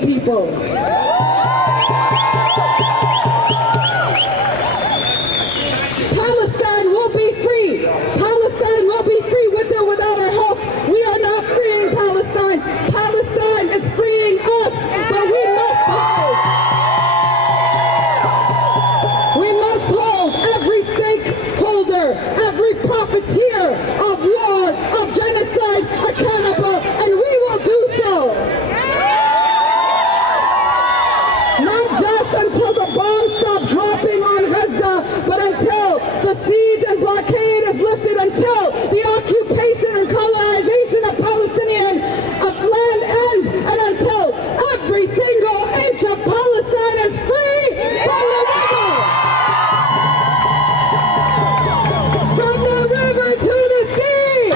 Palestinian people. Palestine will be free. Palestine will be free with or without our help. We are not freeing Palestine. Palestine is freeing us, but we must hold. We must hold every stakeholder, every profiteer of war, of genocide accountable, and we will do so. Not just until the bombs stop dropping on Gaza, but until the siege and blockade is lifted, until the occupation and colonization of Palestinian land ends, and until every single inch of Palestine is free from the river. From the river to the sea.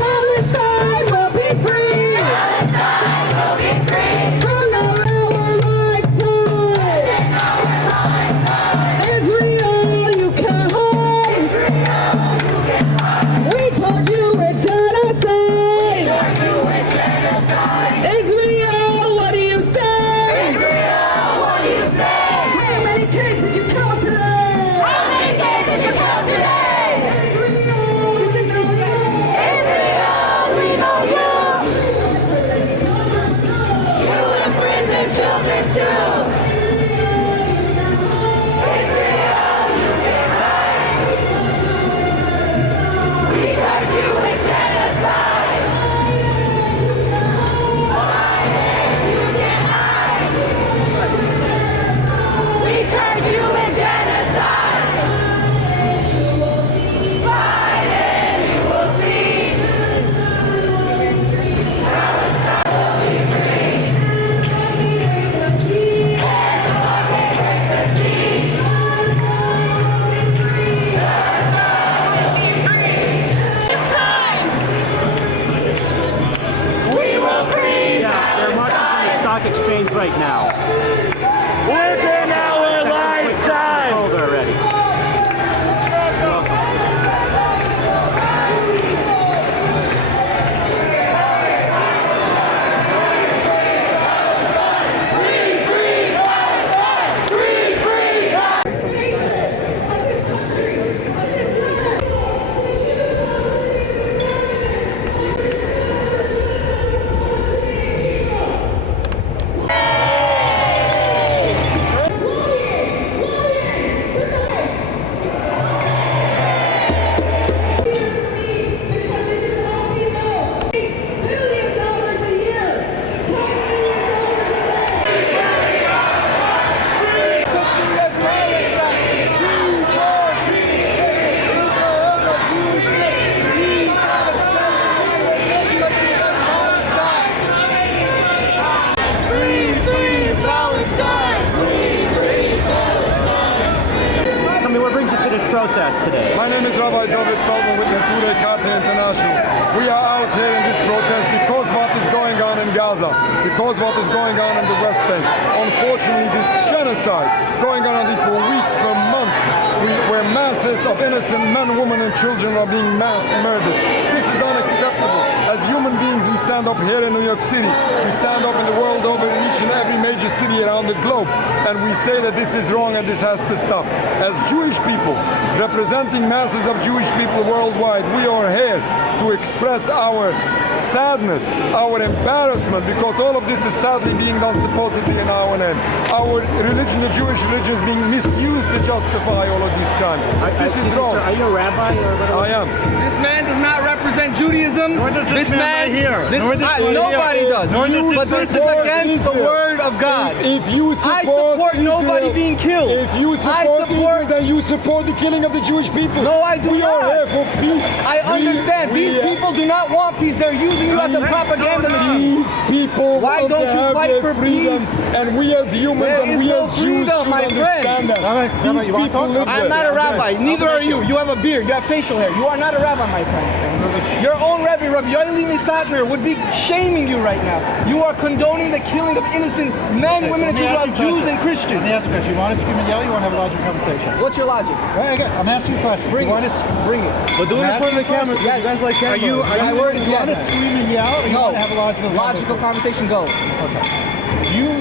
Palestine will be free. Palestine will be free. From our lifetime. Israel, you can't hide. We charge you with genocide. Israel, what do you say? Israel, what do you say? How many kids did you kill today? How many kids did you kill today? Israel, we know you. You imprison children too. Israel, you can hide. We charge you with genocide. Biden, you can hide. We charge you with genocide. Biden, you will see. Palestine will be free. And the blockade break the sea. We will free. They're marching to the stock exchange right now. Within our lifetime! Older already. Tell me, what brings you to this protest today? My name is Rabbi David Feldman with Nature Carter International. We are out here in this protest because what is going on in Gaza, because what is going on in the West Bank. Unfortunately, this genocide going on for weeks, for months, where masses of innocent men, women and children are being mass murdered. This is unacceptable. As human beings, we stand up here in New York City. We stand up in the world over in each and every major city around the globe. And we say that this is wrong and this has to stop. As Jewish people, representing masses of Jewish people worldwide, we are here to express our sadness, our embarrassment, because all of this is sadly being done supposedly in our name. Our religion, the Jewish religion, is being misused to justify all of these crimes. This is wrong. Are you a rabbi? Or I am. This man does not represent Judaism. Nor does this man right here. Nobody does. But this is against the word of God. If you I support support nobody being killed. If you support Israel, then you support the killing of the Jewish people. No, I do we not. are here for peace. I understand. These people do not want peace. They're using you as a propaganda machine. These people Why want don't to you have fight their for freedom, peace? and we as humans There and is we no as Jews freedom, should my friend. understand that. These people live I'm there. not a rabbi. Neither are you. You have a beard. You have facial hair. You are not a rabbi, my friend. Your own Rebbe, Rabbi Yoeli Satner, would be shaming you right now. You are condoning the killing of innocent men, women, and children, Jews and Christians. Let me ask you a question. You want to scream and yell? You want to have a logical conversation? What's your logic? Right, again, I'm asking you a question. Bring you it. Want to bring it. But do it in front of the camera. Yes. You guys like cameras. My word is you want to yes. scream and yell? Or you No. want to have a logical conversation. Go. Okay. You,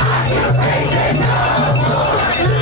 Occupation no more.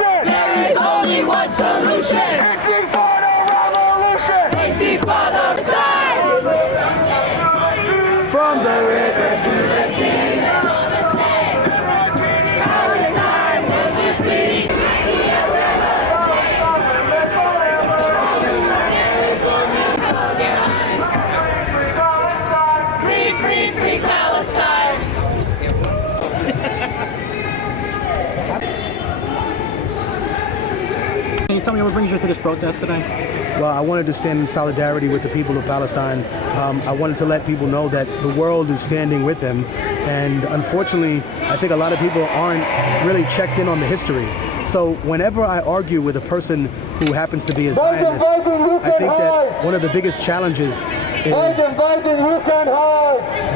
revolution! There is only one solution. Intifada revolution! Intifada side. From the river To the sea. Palestine will be free. Free, free, free Palestine. Can you tell me what brings you to this protest today? Well, I wanted to stand in solidarity with the people of Palestine. I wanted to let people know that the world is standing with them. And unfortunately, I think a lot of people aren't really checked in on the history. So whenever I argue with a person who happens to be a Zionist, I think that one of the biggest challenges is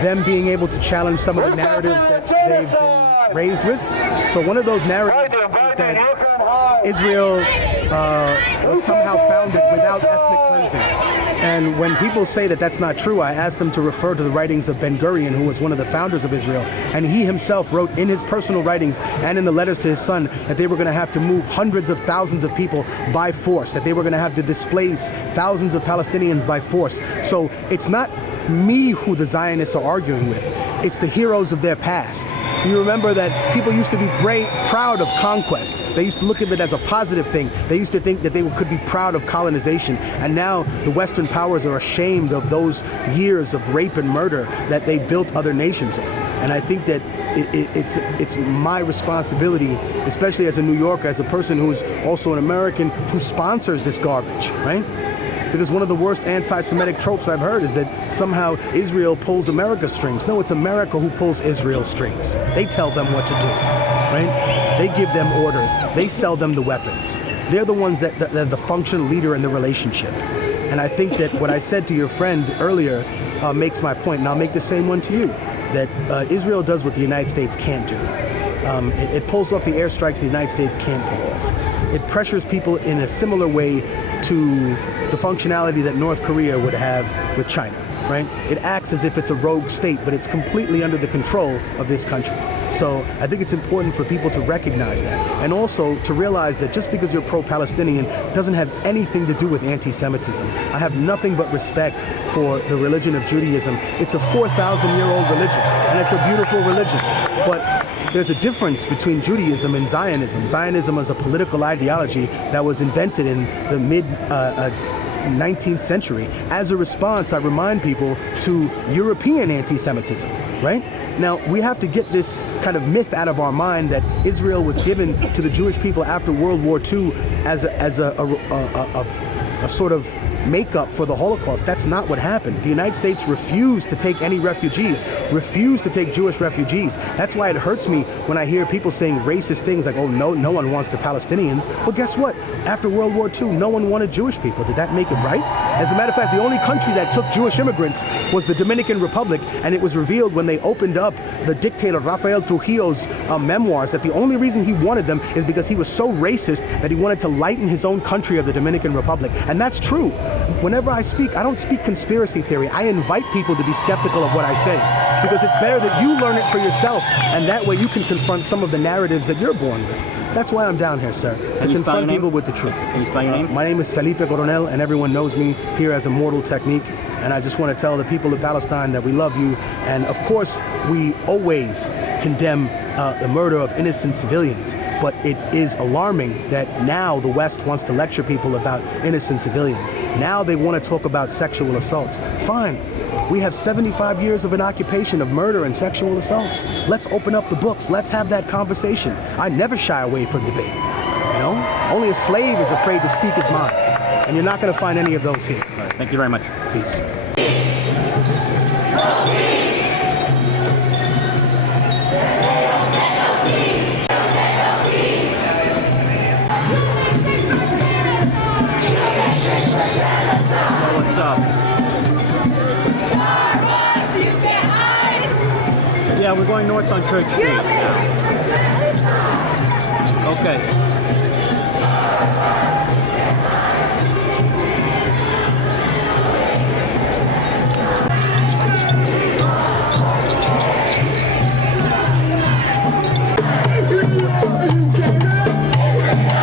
them being able to challenge some of the narratives that they've been raised with. So one of those narratives is that Israel was somehow founded without ethnic cleansing. And when people say that that's not true, I ask them to refer to the writings of Ben-Gurion, who was one of the founders of Israel. And he himself wrote in his personal writings and in the letters to his son that they were going to have to move hundreds of thousands of people by force, that they were going to have to displace thousands of Palestinians by force. So it's not me who the Zionists are arguing with. It's the heroes of their past. You remember that people used to be proud of conquest. They used to look at it as a positive thing. They used to think that they could be proud of colonization. And now the Western powers are ashamed of those years of rape and murder that they built other nations on. And I think that it's my responsibility, especially as a New Yorker, as a person who's also an American, who sponsors this garbage, right? Because one of the worst anti-Semitic tropes I've heard is that somehow Israel pulls America's strings. No, it's America who pulls Israel's strings. They tell them what to do, right? They give them orders. They sell them the weapons. They're the ones that are the functional leader in the relationship. And I think that what I said to your friend earlier makes my point, and I'll make the same one to you, that Israel does what the United States can't do. It pulls off the airstrikes the United States can't pull off. It pressures people in a similar way to the functionality that North Korea would have with China, right? It acts as if it's a rogue state, but it's completely under the control of this country. So I think it's important for people to recognize that, and also to realize that just because you're pro-Palestinian doesn't have anything to do with anti-Semitism. I have nothing but respect for the religion of Judaism. It's a 4,000-year-old religion, and it's a beautiful religion. But there's a difference between Judaism and Zionism. Zionism is a political ideology that was invented in the mid 19th century as a response, I remind people, to European anti-Semitism, right? Now, we have to get this kind of myth out of our mind that Israel was given to the Jewish people after World War II as a sort of makeup for the Holocaust. That's not what happened. The United States refused to take any refugees, refused to take Jewish refugees. That's why it hurts me when I hear people saying racist things like, oh, no one wants the Palestinians. Well, guess what? After World War II, no one wanted Jewish people. Did that make it right? As a matter of fact, the only country that took Jewish immigrants was the Dominican Republic, and it was revealed when they opened up the dictator Rafael Trujillo's memoirs that the only reason he wanted them is because he was so racist that he wanted to lighten his own country of the Dominican Republic. And that's true. Whenever I speak, I don't speak conspiracy theory. I invite people to be skeptical of what I say, because it's better that you learn it for yourself, and that way you can confront some of the narratives that you're born with. That's why I'm down here, sir, to confront people with the truth. Can you spell your name? My name is Felipe Coronel, and everyone knows me here as Immortal Technique. And I just want to tell the people of Palestine that we love you. And of course, we always condemn the murder of innocent civilians. But it is alarming that now the West wants to lecture people about innocent civilians. Now they want to talk about sexual assaults. Fine. We have 75 years of an occupation of murder and sexual assaults. Let's open up the books. Let's have that conversation. I never shy away from debate. You know? Only a slave is afraid to speak his mind. And you're not going to find any of those here. All right, thank you very much. Peace. What's up? Starbucks, you can't hide. Yeah, we're going north on Church Street now. Okay. Israel, you cannot.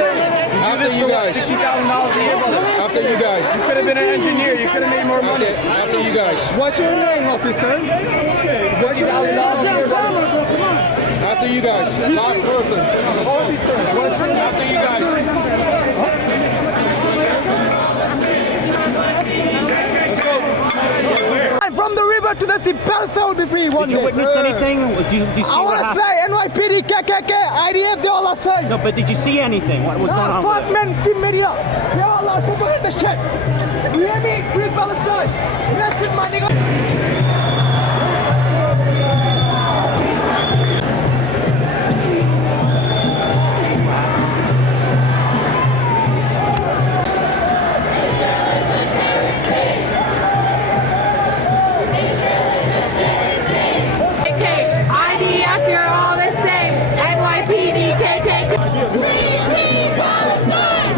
After you guys. $60,000 a year, brother. After you guys. You could have been an engineer. You could have made more money. After you guys. What's your name, officer? $40,000 a year, brother. After you guys. Last person. Officer, what's your name? After you guys. Let's go. From the river to the sea, Palestine will be free one Did you day. witness anything? Did you see I what want to happened? say NYPD, KKK, IDF, they all are saying. No, but did you see anything? What was going on? Fuck With it? men, team media. They all are people in the shit. You hear me? Free Palestine. That's it, my nigga. IDF, you're all the same. NYPD, KKK. Free Palestine!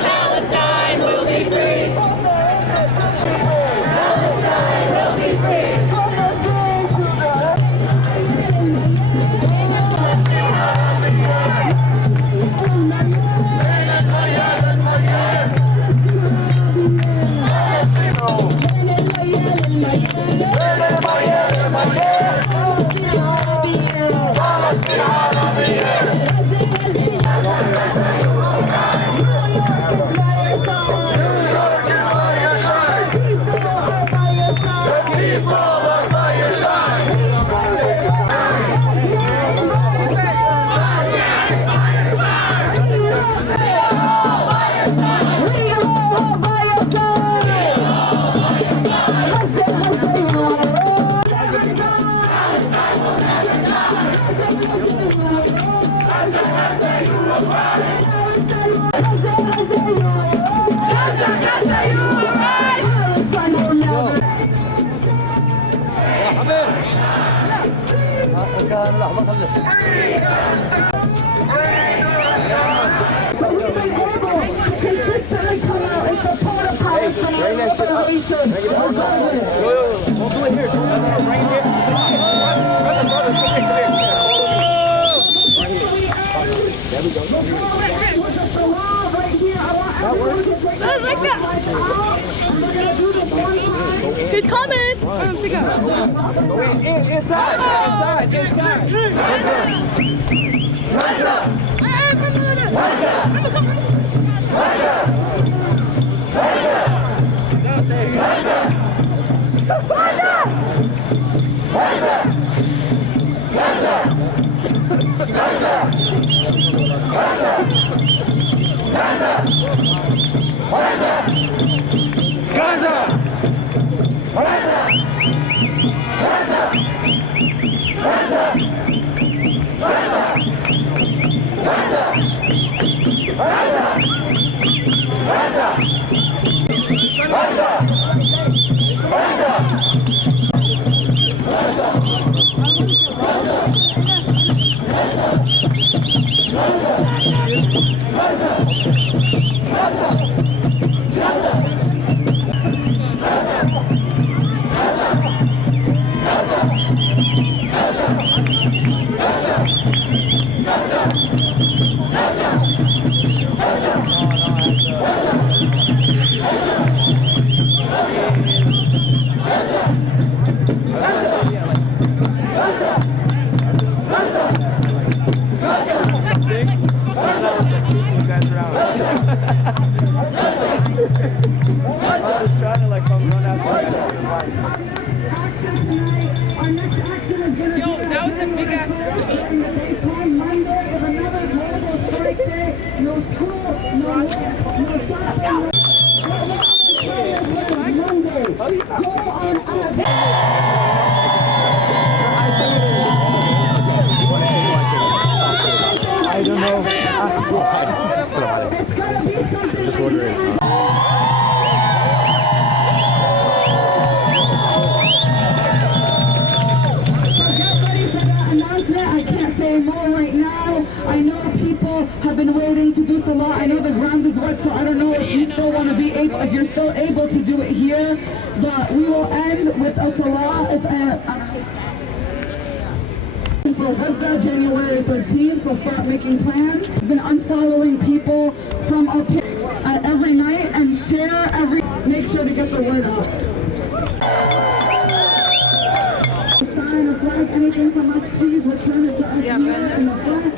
Palestine will be free. Palestine will be free. Consistently come out in support of Palestinian liberation. Don't do it here. Right here. Brother, there we go. He's coming! Go inside. Yo, that was a big ass. I don't know. Just wondering. day more right now. I know people have been waiting to do salah. I know the ground is wet, so I don't know if you still want to be able, if you're still able to do it here. But we will end with a salah. For Gaza, January 13th, so start making plans. I've been unfollowing people from up here every night and share make sure to get the word out. Sign a flag, anything from us, please return it to us here in the front.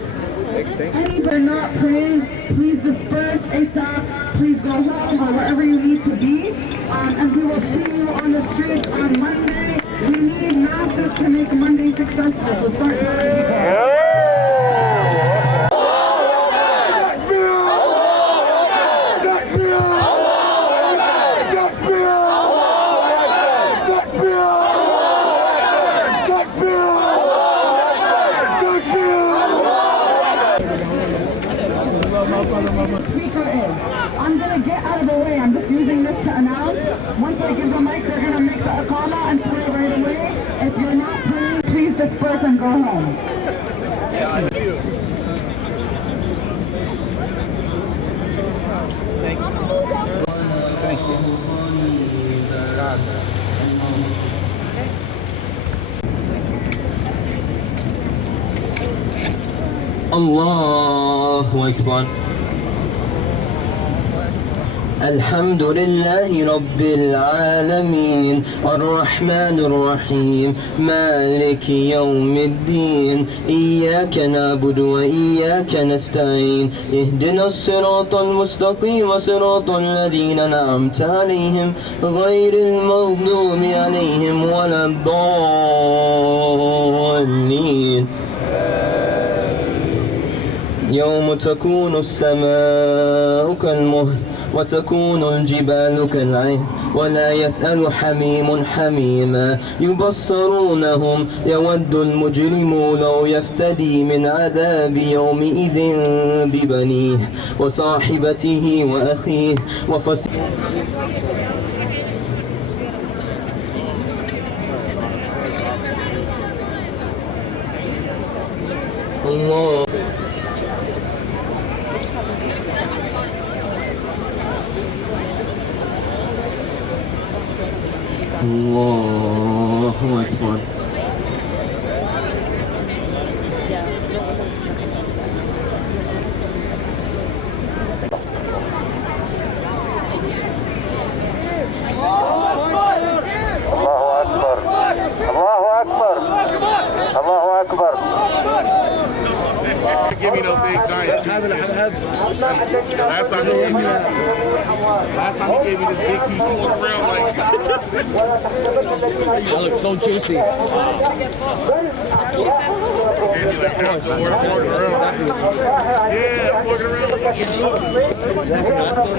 Anybody not praying, please disperse ASAP. Please go home or wherever you need to be. And we will see you on the streets on Monday. We need masses to make Monday successful, so start telling people. I'm going to get out of the way. I'm just using this to announce. Once I give the mic, they're going to make the iqama and pray right away. If you're not praying, please disperse and go home. Thank you. Thank you. Allahu Akbar. الحمد لله رب العالمين الرحمن الرحيم مالك يوم الدين إياك نعبد وإياك نستعين اهدنا الصراط المستقيم صراط الذين أنعمت عليهم غير المغضوب عليهم ولا الضالين يوم تكون السماء كالمهل وتكون الجبال كالعهن ولا يسأل حميم حميما يبصرونهم يود المجرم لو يفتدي من عذاب يومئذ ببنيه وصاحبته وأخيه الله الله أكبر الله أكبر. Give me those big giant juice. Last time he gave me this big piece of walk around like That looks so juicy. gave me like half the world walking around. Yeah, I'm walking around like fucking cookies.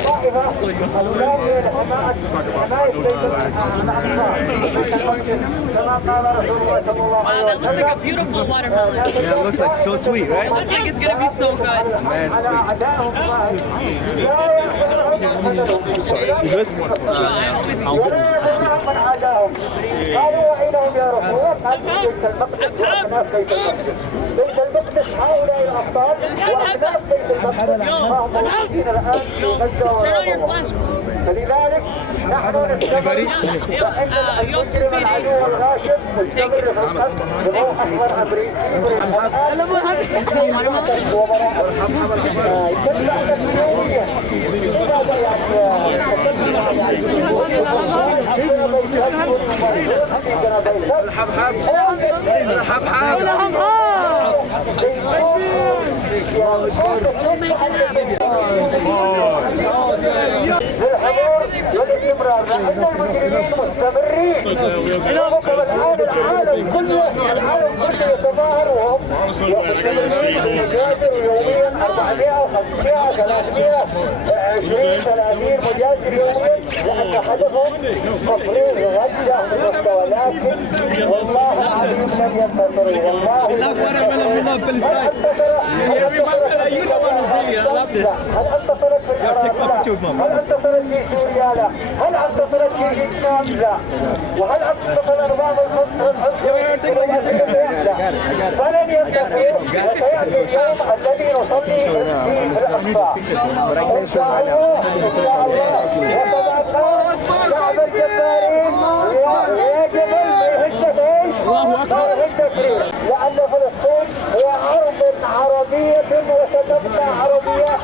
Talk about some no dialects. Wow, that looks like a beautiful watermelon. Yeah, it looks like so sweet, right? Looks like it's gonna be so good. Man, sweet. You good? Turn on your flash. فلذلك نحن نستمر Take it. والاستمرار لأن المجرمين مستمرين العالم كله يتظاهر وهم يجازر يوميا 400 500 300 20 30 مجازر يوميا لأن هدفهم تفريغ غزة من مستويات والله العظيم لم ينتصروا والله هل انتصرت في العراق؟ هل انتصرت في سوريا؟ لا. هل انتصرت في فيتنام؟ لا. وهل انتصر نظام القدس؟ لا. فلن ينتهي وسيأتي اليوم الذي نصلي فيه الأقصى. إن شاء الله وتبقى شعب الجبارين ويجب ما يهدف ايش؟ ما يهدف لأن فلسطين هي أرض عربية وستبقى عربية